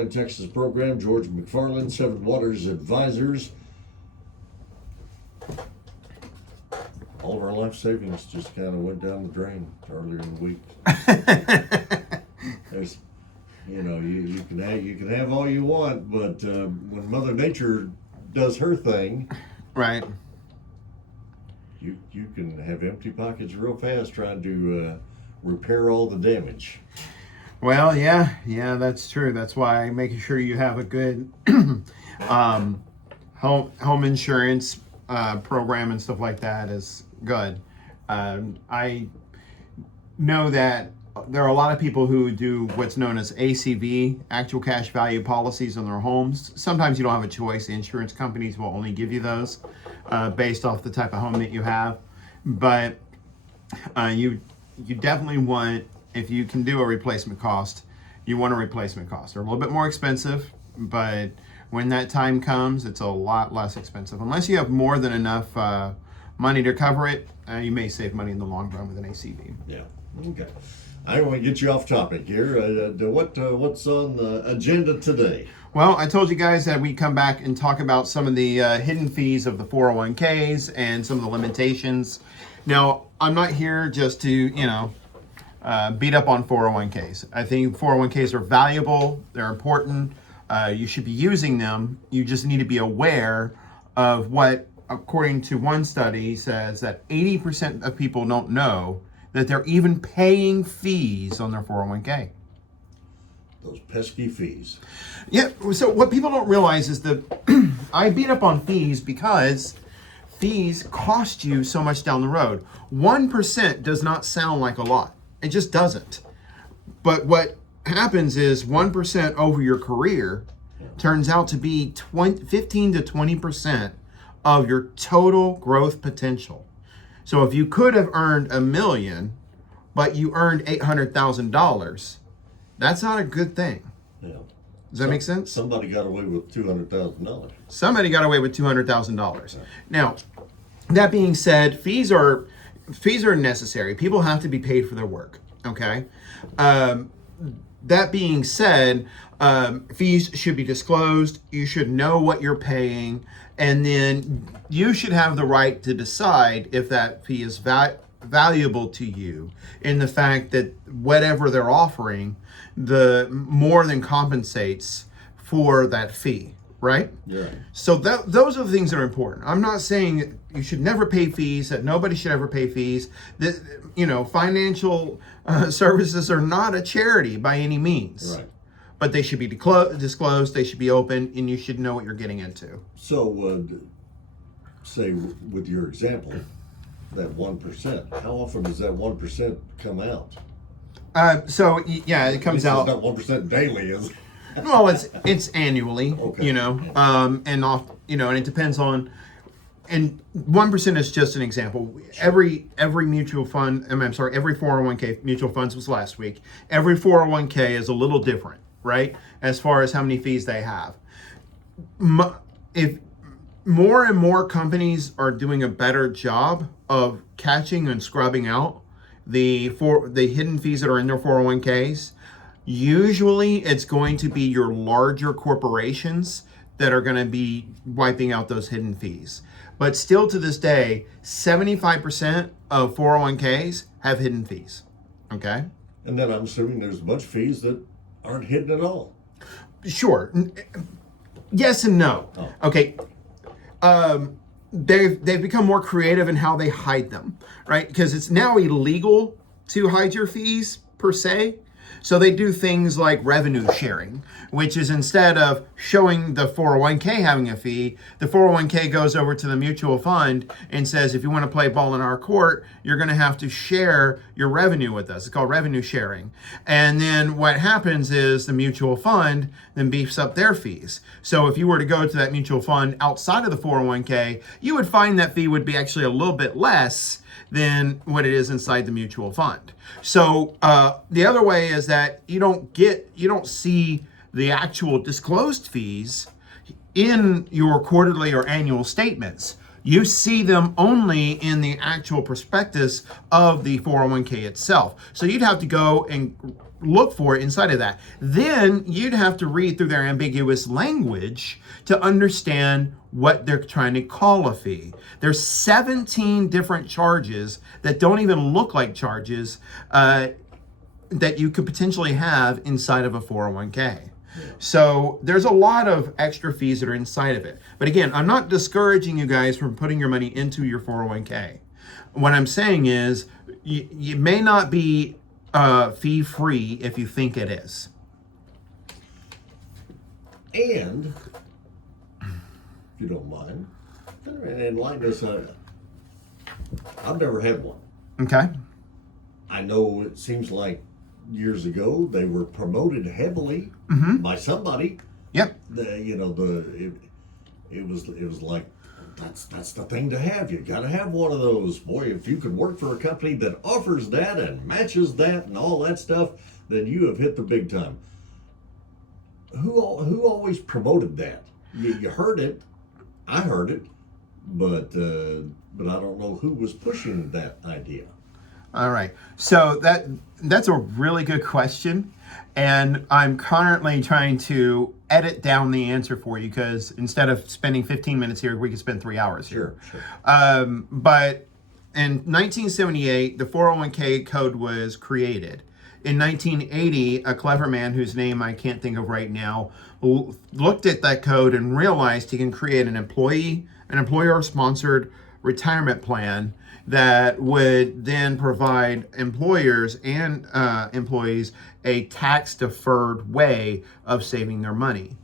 In Texas program, George McFarlane, Seven Waters Advisors. All of our life savings just kind of went down the drain earlier in the week. There's, you can have all you want, but when Mother Nature does her thing, right, you can have empty pockets real fast trying to repair all the damage. Well, yeah, that's true. That's why making sure you have a good home insurance program and stuff like that is good. I know that there are a lot of people who do what's known as ACV, actual cash value policies on their homes. Sometimes you don't have a choice. The insurance companies will only give you those based off the type of home that you have. But you definitely want, if you can do a replacement cost, you want a replacement cost. They're a little bit more expensive, but when that time comes, it's a lot less expensive. Unless you have more than enough money to cover it, you may save money in the long run with an ACV. Yeah, okay. I don't want to get you off topic here. What's on the agenda today? Well, I told you guys that we come back and talk about some of the hidden fees of the 401ks and some of the limitations. Now, I'm not here just to, beat up on 401ks. I think 401ks are valuable. They're important. You should be using them. You just need to be aware of what, according to one study, says that 80% of people don't know that they're even paying fees on their 401k. Those pesky fees. Yeah, so what people don't realize is that I beat up on fees because fees cost you so much down the road. 1% does not sound like a lot. It just doesn't. But what happens is 1% over your career turns out to be 15 to 20% of your total growth potential. So if you could have earned $1 million, but you earned $800,000, that's not a good thing. Yeah. Does that make sense? Somebody got away with $200,000. Somebody got away with $200,000. Now, that being said, fees are necessary. People have to be paid for their work. Okay. That being said, fees should be disclosed. You should know what you're paying, and then you should have the right to decide if that fee is valuable to you, in the fact that whatever they're offering, the more than compensates for that fee, right? Yeah. So those are the things that are important. I'm not saying you should never pay fees, that nobody should ever pay fees. That, financial services are not a charity by any means. Right. But they should be disclosed, they should be open, and you should know what you're getting into. So, say with your example, that 1%, how often does that 1% come out? It comes out. It's not 1% daily, is it? Well, it's annually, Okay. and it depends on. And 1% is just an example. Every mutual fund, every 401k, mutual funds was last week. Every 401k is a little different, right? As far as how many fees they have. If more and more companies are doing a better job of catching and scrubbing out the hidden fees that are in their 401ks, usually it's going to be your larger corporations that are going to be wiping out those hidden fees. But still to this day, 75% of 401ks have hidden fees. Okay? And then I'm assuming there's a bunch of fees that aren't hidden at all. Sure. Yes and no. Oh. Okay. They've become more creative in how they hide them, right? Because it's now illegal to hide your fees per se. So they do things like revenue sharing, which is instead of showing the 401k having a fee, the 401k goes over to the mutual fund and says, if you want to play ball in our court, you're going to have to share your revenue with us. It's called revenue sharing. And then what happens is the mutual fund then beefs up their fees. So if you were to go to that mutual fund outside of the 401k, you would find that fee would be actually a little bit less than what it is inside the mutual fund. So the other way is that you don't see the actual disclosed fees in your quarterly or annual statements. You see them only in the actual prospectus of the 401k itself. So you'd have to go and look for inside of that. Then you'd have to read through their ambiguous language to understand what they're trying to call a fee. There's 17 different charges that don't even look like charges that you could potentially have inside of a 401k. So there's a lot of extra fees that are inside of it. But again, I'm not discouraging you guys from putting your money into your 401k. What I'm saying is you may not be fee free if you think it is. And if you don't mind, and enlighten us, I've never had one. Okay. I know it seems like years ago they were promoted heavily by somebody. Yep. It was like that's the thing to have. You got to have one of those. Boy, if you could work for a company that offers that and matches that and all that stuff, then you have hit the big time. Who always promoted that? You heard it. I heard it, but I don't know who was pushing that idea. All right. So that's a really good question. And I'm currently trying to edit down the answer for you because instead of spending 15 minutes here, we could spend 3 hours here. Sure. But in 1978, the 401k code was created. In 1980, a clever man whose name I can't think of right now looked at that code and realized he can create an employer-sponsored retirement plan that would then provide employers and employees a tax-deferred way of saving their money.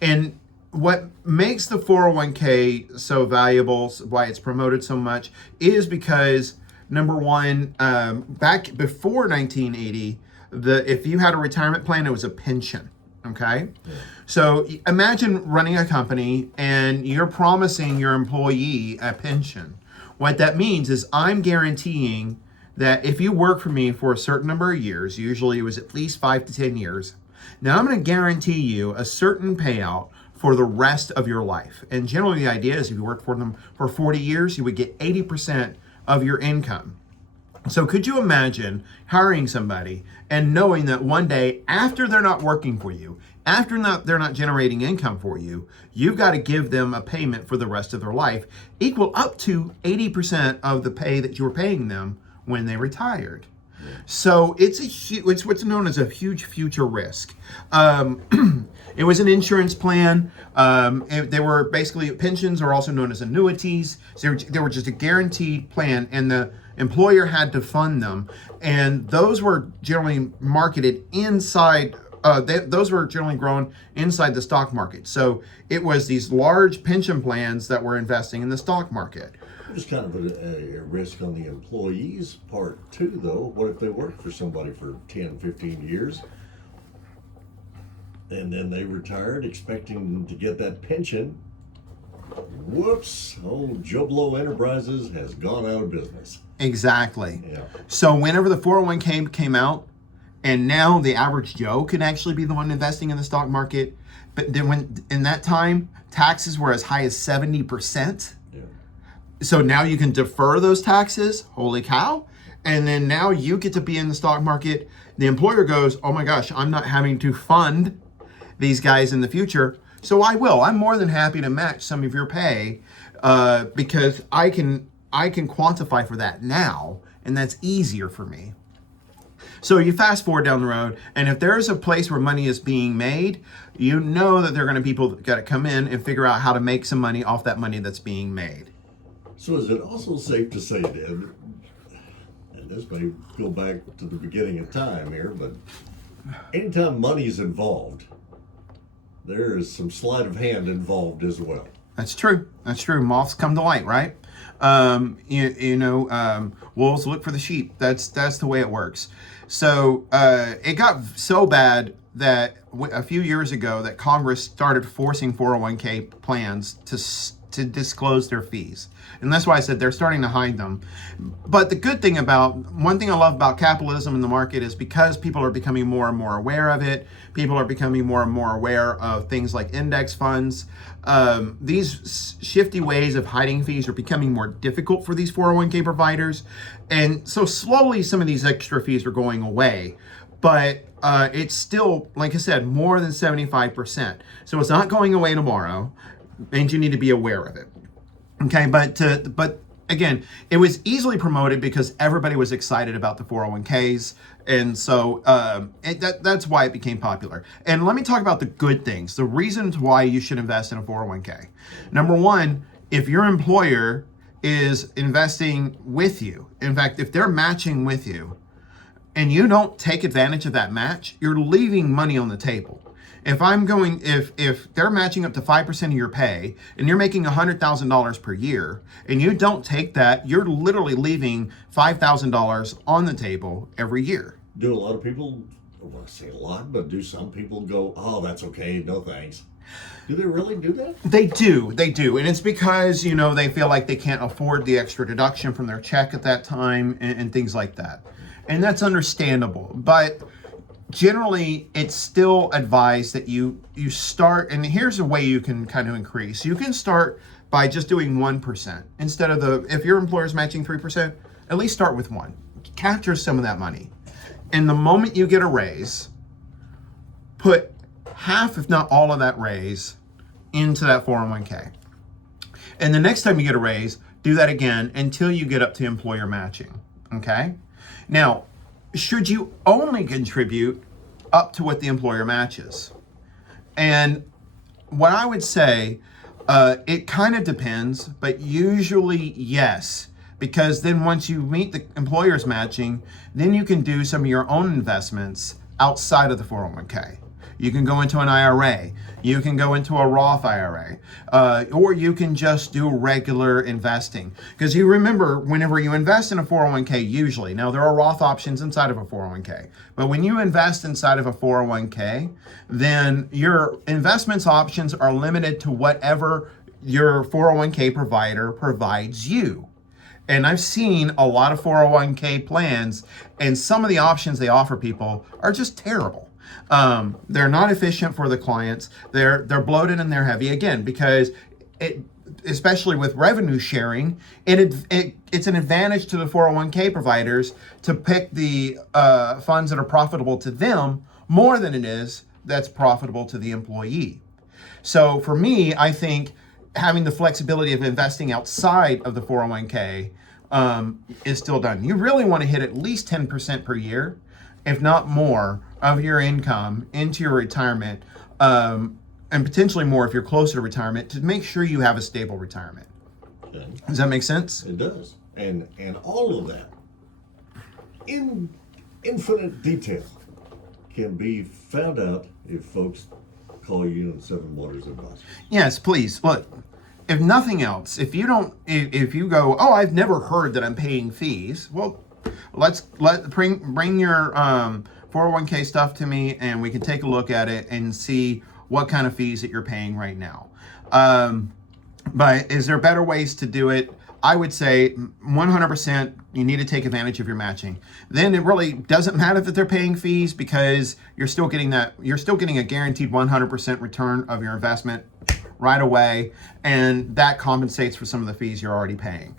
And what makes the 401k so valuable, why it's promoted so much, is because, number one, back before 1980, if you had a retirement plan, it was a pension. Okay? Yeah. So imagine running a company and you're promising your employee a pension. What that means is I'm guaranteeing that if you work for me for a certain number of years, usually it was at least 5 to 10 years, now I'm going to guarantee you a certain payout for the rest of your life. And generally the idea is if you work for them for 40 years, you would get 80% of your income. So could you imagine hiring somebody and knowing that one day after they're not working for you, they're not generating income for you, you've got to give them a payment for the rest of their life, equal up to 80% of the pay that you were paying them when they retired. So it's what's known as a huge future risk. It was an insurance plan. They were basically, pensions are also known as annuities. So they were just a guaranteed plan, and the employer had to fund them. And those were generally marketed inside. Those were generally grown inside the stock market. So it was these large pension plans that were investing in the stock market. There's kind of a risk on the employee's part too, though. What if they work for somebody for 10, 15 years and then they retired expecting to get that pension? Whoops, old Joe Blow Enterprises has gone out of business. Exactly. Yeah. So whenever the 401k came out, and now the average Joe could actually be the one investing in the stock market, but then when in that time, taxes were as high as 70%. So now you can defer those taxes. Holy cow. And then now you get to be in the stock market. The employer goes, oh my gosh, I'm not having to fund these guys in the future. So I will. I'm more than happy to match some of your pay because I can quantify for that now. And that's easier for me. So you fast forward down the road, and if there's a place where money is being made, you know that there are going to be people that got to come in and figure out how to make some money off that money that's being made. So is it also safe to say then, and this may go back to the beginning of time here, but anytime money's involved, there is some sleight of hand involved as well. That's true. That's true. Moths come to light, right? Wolves look for the sheep. That's the way it works. So it got so bad that a few years ago that Congress started forcing 401k plans to disclose their fees. And that's why I said they're starting to hide them. But the good thing one thing I love about capitalism in the market is because people are becoming more and more aware of it, people are becoming more and more aware of things like index funds. These shifty ways of hiding fees are becoming more difficult for these 401k providers. And so slowly some of these extra fees are going away. But it's still, like I said, more than 75%. So it's not going away tomorrow, and you need to be aware of it. Okay, but again, it was easily promoted because everybody was excited about the 401ks, and so that's why it became popular. And let me talk about the good things, the reasons why you should invest in a 401k. Number one, if your employer is investing with you, in fact, if they're matching with you, and you don't take advantage of that match, you're leaving money on the table. If they're matching up to 5% of your pay and you're making $100,000 per year and you don't take that, you're literally leaving $5,000 on the table every year. Do a lot of people, I want to say a lot, but do some people go, oh, that's okay, no thanks? Do they really do that? They do. And it's because, they feel like they can't afford the extra deduction from their check at that time and things like that. And that's understandable. But generally, it's still advised that you start, and here's a way you can kind of increase. You can start by just doing 1%. Instead of if your employer's matching 3%, at least start with 1. Capture some of that money. And the moment you get a raise, put half, if not all of that raise, into that 401k. And the next time you get a raise, do that again until you get up to employer matching, okay? Now, should you only contribute up to what the employer matches? And what I would say, it kind of depends, but usually yes, because then once you meet the employer's matching, then you can do some of your own investments outside of the 401k. You can go into an IRA, you can go into a Roth IRA, or you can just do regular investing. Because you remember, whenever you invest in a 401k, usually, now there are Roth options inside of a 401k, but when you invest inside of a 401k, then your investments options are limited to whatever your 401k provider provides you. And I've seen a lot of 401k plans, and some of the options they offer people are just terrible. They're not efficient for the clients. They're bloated and they're heavy, again, because especially with revenue sharing, it's an advantage to the 401k providers to pick the funds that are profitable to them more than it is that's profitable to the employee. So for me, I think having the flexibility of investing outside of the 401k is still done. You really want to hit at least 10% per year, if not more, of your income into your retirement, and potentially more if you're closer to retirement, to make sure you have a stable retirement. Okay. Does that make sense? It does. And all of that, in infinite detail, can be found out if folks call you in Seven Waters Advice. Yes, please. Look, if nothing else, if you go, oh, I've never heard that I'm paying fees, well, bring your 401k stuff to me, and we can take a look at it and see what kind of fees that you're paying right now. But is there better ways to do it? I would say 100% you need to take advantage of your matching. Then it really doesn't matter that they're paying fees, because you're still getting a guaranteed 100% return of your investment right away, and that compensates for some of the fees you're already paying.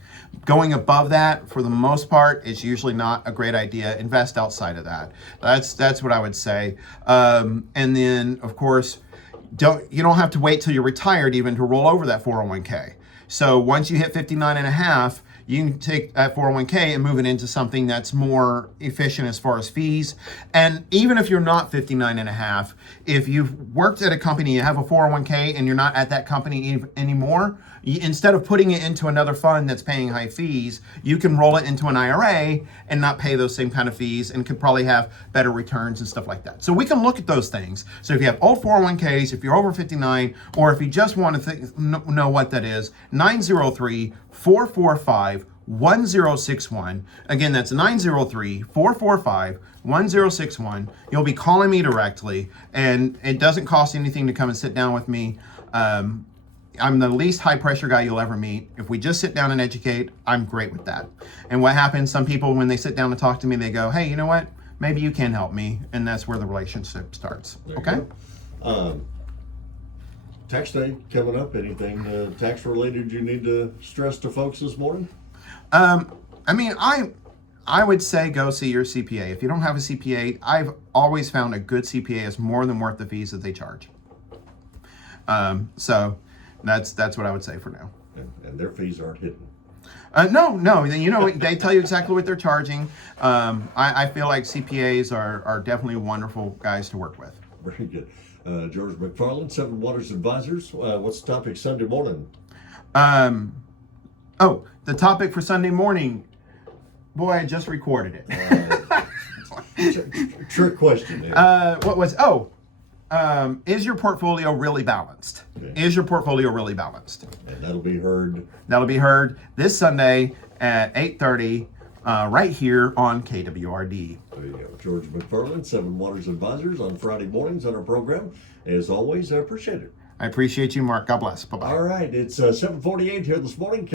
Going above that, for the most part, is usually not a great idea. Invest outside of that. That's what I would say. And then, of course, you don't have to wait till you're retired even to roll over that 401k. So once you hit 59 and a half, you can take that 401k and move it into something that's more efficient as far as fees. And even if you're not 59 and a half, if you've worked at a company, you have a 401k and you're not at that company anymore, instead of putting it into another fund that's paying high fees, you can roll it into an IRA and not pay those same kind of fees, and could probably have better returns and stuff like that. So we can look at those things. So if you have old 401ks, if you're over 59, or if you just want to know what that is, 903-445-1061. Again, that's 903-445-1061. You'll be calling me directly, and it doesn't cost anything to come and sit down with me. I'm the least high pressure guy you'll ever meet. If we just sit down and educate, I'm great with that. And what happens, some people, when they sit down to talk to me, they go, hey, you know what? Maybe you can help me. And that's where the relationship starts. Okay? Tax day coming up. Anything tax related you need to stress to folks this morning? I mean, I would say go see your CPA. If you don't have a CPA, I've always found a good CPA is more than worth the fees that they charge. So that's what I would say for now. And their fees aren't hidden. No, they tell you exactly what they're charging. I feel like CPAs are definitely wonderful guys to work with. Very good. George McFarlane, Seven Waters Advisors. What's the topic Sunday morning? The topic for Sunday morning. Boy, I just recorded it. Trick question there. Is your portfolio really balanced? Okay. Is your portfolio really balanced? And that'll be heard. That'll be heard this Sunday at 8:30 right here on KWRD. There you go. George McFarlane, Seven Waters Advisors on Friday mornings on our program. As always, I appreciate it. I appreciate you, Mark. God bless. Bye-bye. All right, it's 7:48 here this morning.